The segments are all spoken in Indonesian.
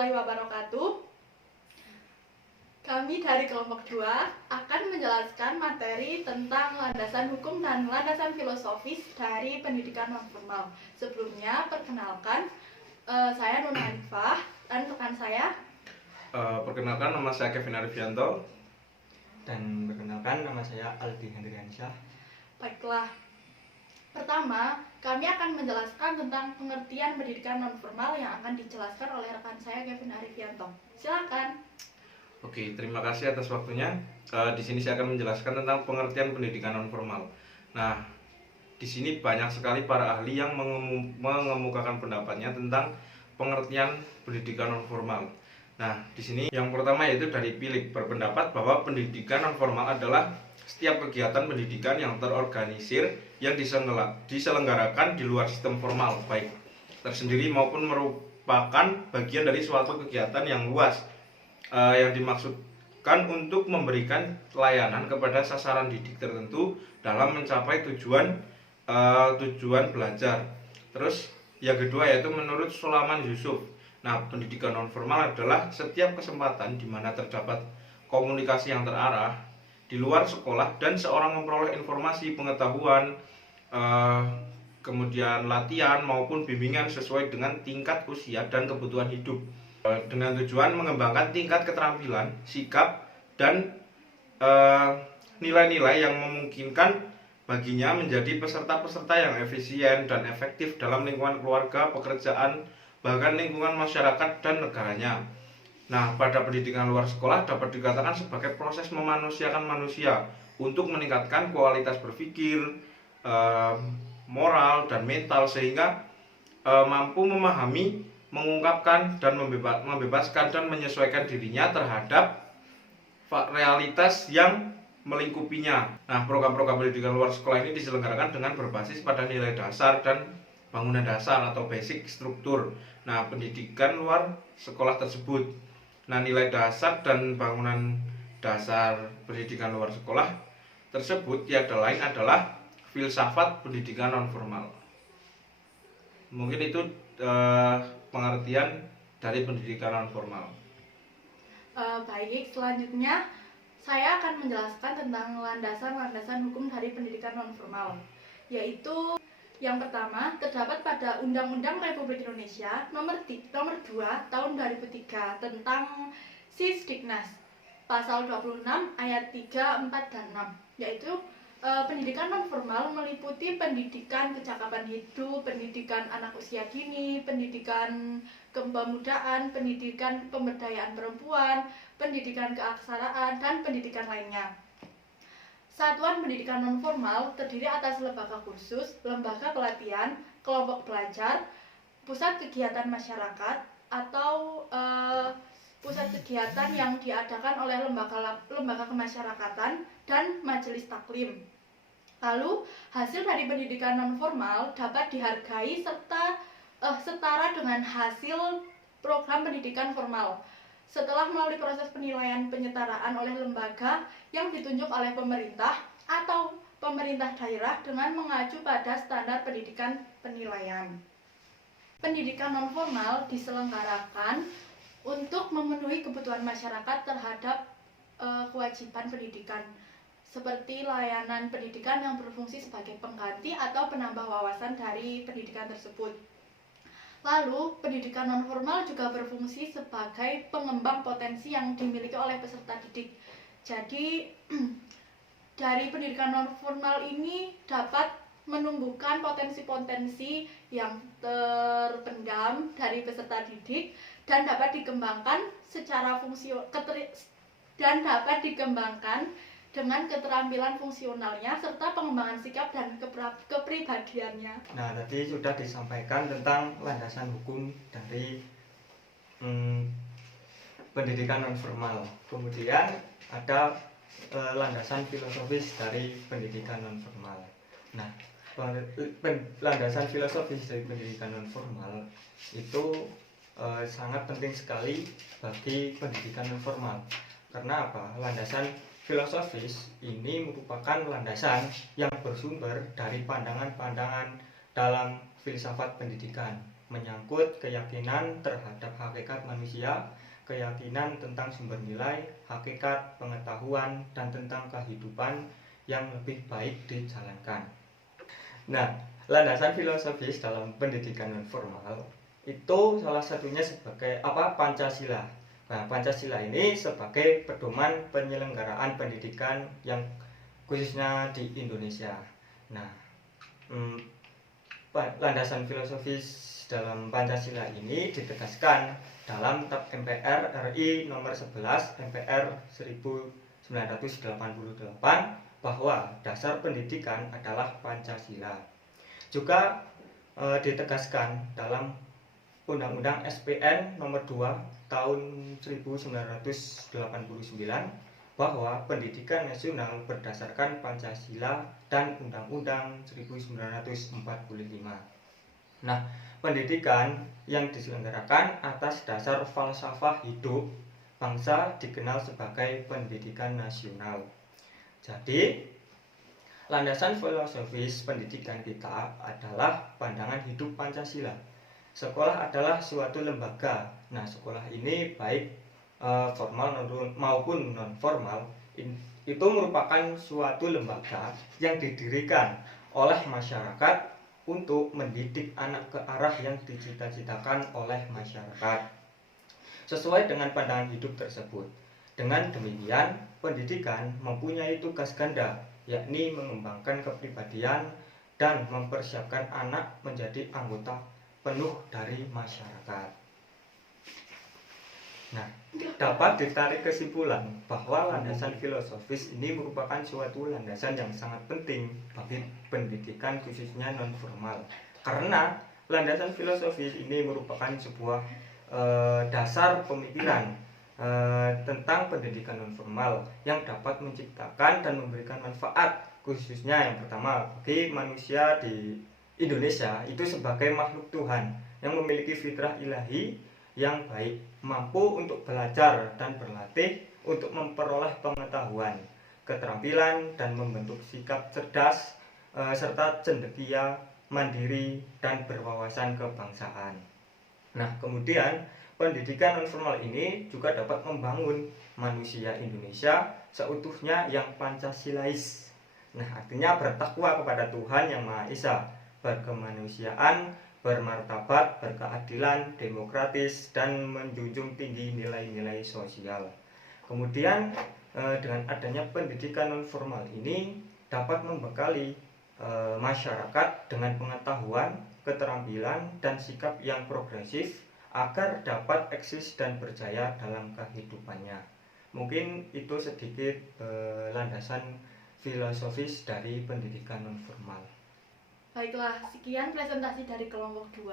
warahmatullahi wabarakatuh. Kami dari kelompok 2 akan menjelaskan materi tentang landasan hukum dan landasan filosofis dari pendidikan non-formal. Sebelumnya, perkenalkan, saya Nuna Hanifah dan rekan saya. Perkenalkan, nama saya Kevin Arifianto. Dan perkenalkan, nama saya Aldi Hendriansyah. Baiklah, pertama kami akan menjelaskan tentang pengertian pendidikan non-formal yang akan dijelaskan oleh rekan saya Kevin Arifianto. Silakan. Oke, terima kasih atas waktunya. Di sini saya akan menjelaskan tentang pengertian pendidikan non-formal. Nah, di sini banyak sekali para ahli yang mengemukakan pendapatnya tentang pengertian pendidikan non-formal. Nah, di sini yang pertama yaitu dari Philip berpendapat bahwa pendidikan non-formal adalah setiap kegiatan pendidikan yang terorganisir yang diselenggarakan di luar sistem formal, baik tersendiri maupun merupakan bagian dari suatu kegiatan yang luas yang dimaksudkan untuk memberikan layanan kepada sasaran didik tertentu dalam mencapai tujuan belajar. Terus yang kedua yaitu menurut Sulaiman Yusuf. Nah, pendidikan non-formal adalah setiap kesempatan di mana terdapat komunikasi yang terarah di luar sekolah dan seorang memperoleh informasi, pengetahuan, kemudian latihan maupun bimbingan sesuai dengan tingkat usia dan kebutuhan hidup, dengan tujuan mengembangkan tingkat keterampilan, sikap, dan nilai-nilai yang memungkinkan baginya menjadi peserta-peserta yang efisien dan efektif dalam lingkungan keluarga, pekerjaan, bahkan lingkungan masyarakat dan negaranya. Nah, pada pendidikan luar sekolah dapat dikatakan sebagai proses memanusiakan manusia untuk meningkatkan kualitas berpikir, moral, dan mental sehingga mampu memahami, mengungkapkan, dan membebaskan dan menyesuaikan dirinya terhadap realitas yang melingkupinya. Nah, program-program pendidikan luar sekolah ini diselenggarakan dengan berbasis pada nilai dasar dan bangunan dasar atau basic struktur. Nah, pendidikan luar sekolah tersebut. Nah, nilai dasar dan bangunan dasar pendidikan luar sekolah tersebut tiada lain adalah filsafat pendidikan non-formal. Mungkin itu pengertian dari pendidikan non-formal. Baik, selanjutnya saya akan menjelaskan tentang landasan-landasan hukum dari pendidikan non-formal, yaitu yang pertama terdapat pada Undang-Undang Republik Indonesia nomor 2 tahun 2003 tentang Sisdiknas pasal 26 ayat 3, 4, dan 6, yaitu pendidikan non-formal meliputi pendidikan kecakapan hidup, pendidikan anak usia dini, pendidikan kepemudaan, pendidikan pemberdayaan perempuan, pendidikan keaksaraan, dan pendidikan lainnya. Satuan pendidikan non-formal terdiri atas lembaga kursus, lembaga pelatihan, kelompok belajar, pusat kegiatan masyarakat, atau pusat kegiatan yang diadakan oleh lembaga kemasyarakatan dan majelis taklim. Lalu, hasil dari pendidikan non-formal dapat dihargai serta setara dengan hasil program pendidikan formal setelah melalui proses penilaian penyetaraan oleh lembaga yang ditunjuk oleh pemerintah atau pemerintah daerah dengan mengacu pada standar pendidikan penilaian. Pendidikan non-formal diselenggarakan untuk memenuhi kebutuhan masyarakat terhadap kewajiban pendidikan, seperti layanan pendidikan yang berfungsi sebagai pengganti atau penambah wawasan dari pendidikan tersebut. Lalu, pendidikan non-formal juga berfungsi sebagai pengembang potensi yang dimiliki oleh peserta didik. Jadi, dari pendidikan non-formal ini dapat menumbuhkan potensi-potensi yang terpendam dari peserta didik dan dapat dikembangkan dengan keterampilan fungsionalnya serta pengembangan sikap dan kepribadiannya. Nah, tadi sudah disampaikan tentang landasan hukum dari pendidikan non-formal. Kemudian ada landasan filosofis dari pendidikan non-formal. Nah, landasan filosofis dari pendidikan non-formal itu sangat penting sekali bagi pendidikan non-formal. Karena apa? Landasan filosofis ini merupakan landasan yang bersumber dari pandangan-pandangan dalam filsafat pendidikan. menyangkut keyakinan terhadap hakikat manusia, keyakinan tentang sumber nilai, hakikat pengetahuan, dan tentang kehidupan yang lebih baik dijalankan. Nah, landasan filosofis dalam pendidikan non formal itu salah satunya sebagai Pancasila. Nah, Pancasila ini sebagai pedoman penyelenggaraan pendidikan yang khususnya di Indonesia. Nah, landasan filosofis dalam Pancasila ini ditegaskan dalam TAP MPR RI nomor 11 MPR 1988 bahwa dasar pendidikan adalah Pancasila. Juga ditegaskan dalam Undang-Undang SPN nomor 2 tahun 1989 bahwa pendidikan nasional berdasarkan Pancasila dan Undang-Undang 1945. Nah, pendidikan yang diselenggarakan atas dasar falsafah hidup bangsa dikenal sebagai pendidikan nasional. Jadi, landasan filosofis pendidikan kita adalah pandangan hidup Pancasila. Sekolah adalah suatu lembaga. Nah, sekolah ini baik formal maupun non formal itu merupakan suatu lembaga yang didirikan oleh masyarakat untuk mendidik anak ke arah yang dicita-citakan oleh masyarakat sesuai dengan pandangan hidup tersebut. Dengan demikian, pendidikan mempunyai tugas ganda, yakni mengembangkan kepribadian dan mempersiapkan anak menjadi anggota penuh dari masyarakat. Nah, dapat ditarik kesimpulan bahwa landasan filosofis ini merupakan suatu landasan yang sangat penting bagi pendidikan khususnya non formal. Karena landasan filosofis ini merupakan sebuah dasar pemikiran tentang pendidikan non formal yang dapat menciptakan dan memberikan manfaat, khususnya yang pertama bagi manusia di Indonesia itu sebagai makhluk Tuhan yang memiliki fitrah ilahi yang baik, mampu untuk belajar dan berlatih untuk memperoleh pengetahuan, keterampilan, dan membentuk sikap cerdas serta cendekia, mandiri, dan berwawasan kebangsaan. Nah, kemudian pendidikan non formal ini juga dapat membangun manusia Indonesia seutuhnya yang Pancasilais. Nah, artinya bertakwa kepada Tuhan Yang Maha Esa, berkemanusiaan, bermartabat, berkeadilan, demokratis, dan menjunjung tinggi nilai-nilai sosial. Kemudian dengan adanya pendidikan non formal ini dapat membekali masyarakat dengan pengetahuan, keterampilan, dan sikap yang progresif agar dapat eksis dan berjaya dalam kehidupannya. Mungkin itu sedikit landasan filosofis dari pendidikan non formal. Baiklah, sekian presentasi dari kelompok 2.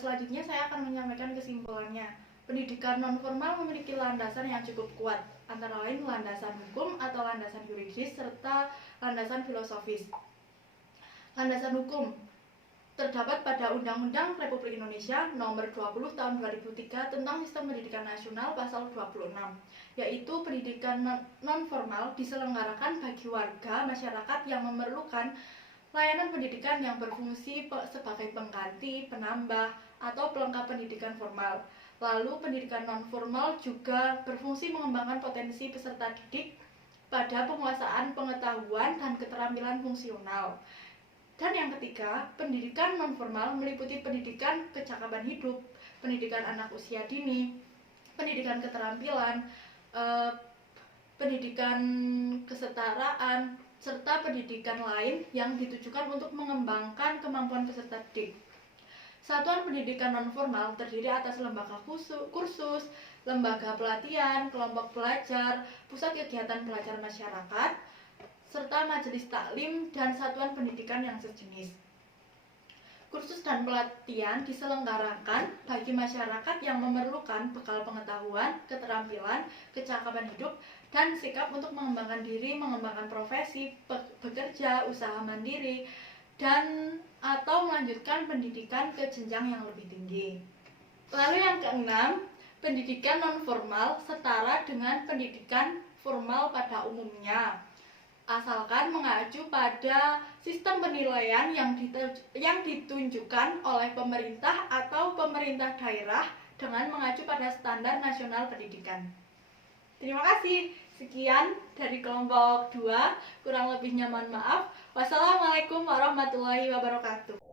Selanjutnya saya akan menyampaikan kesimpulannya. Pendidikan non formal memiliki landasan yang cukup kuat, antara lain landasan hukum atau landasan yuridis serta landasan filosofis. Landasan hukum terdapat pada Undang-Undang Republik Indonesia Nomor 20 Tahun 2003 tentang Sistem Pendidikan Nasional Pasal 26, yaitu pendidikan non formal diselenggarakan bagi warga masyarakat yang memerlukan layanan pendidikan yang berfungsi sebagai pengganti, penambah, atau pelengkap pendidikan formal. Lalu pendidikan non formal juga berfungsi mengembangkan potensi peserta didik pada penguasaan pengetahuan dan keterampilan fungsional. Dan yang ketiga, pendidikan non formal meliputi pendidikan kecakapan hidup, pendidikan anak usia dini, pendidikan keterampilan, pendidikan kesetaraan, serta pendidikan lain yang ditujukan untuk mengembangkan kemampuan peserta didik. Satuan pendidikan non formal terdiri atas lembaga kursus, lembaga pelatihan, kelompok belajar, pusat kegiatan belajar masyarakat, serta majelis taklim dan satuan pendidikan yang sejenis. Kursus dan pelatihan diselenggarakan bagi masyarakat yang memerlukan bekal pengetahuan, keterampilan, kecakapan hidup, dan sikap untuk mengembangkan diri, mengembangkan profesi, bekerja, usaha mandiri, dan atau melanjutkan pendidikan ke jenjang yang lebih tinggi. Lalu yang keenam, pendidikan non formal setara dengan pendidikan formal pada umumnya. asalkan mengacu pada sistem penilaian yang ditunjukkan oleh pemerintah atau pemerintah daerah dengan mengacu pada standar nasional pendidikan. Terima kasih. Sekian dari kelompok 2, kurang lebihnya mohon maaf. Wassalamualaikum warahmatullahi wabarakatuh.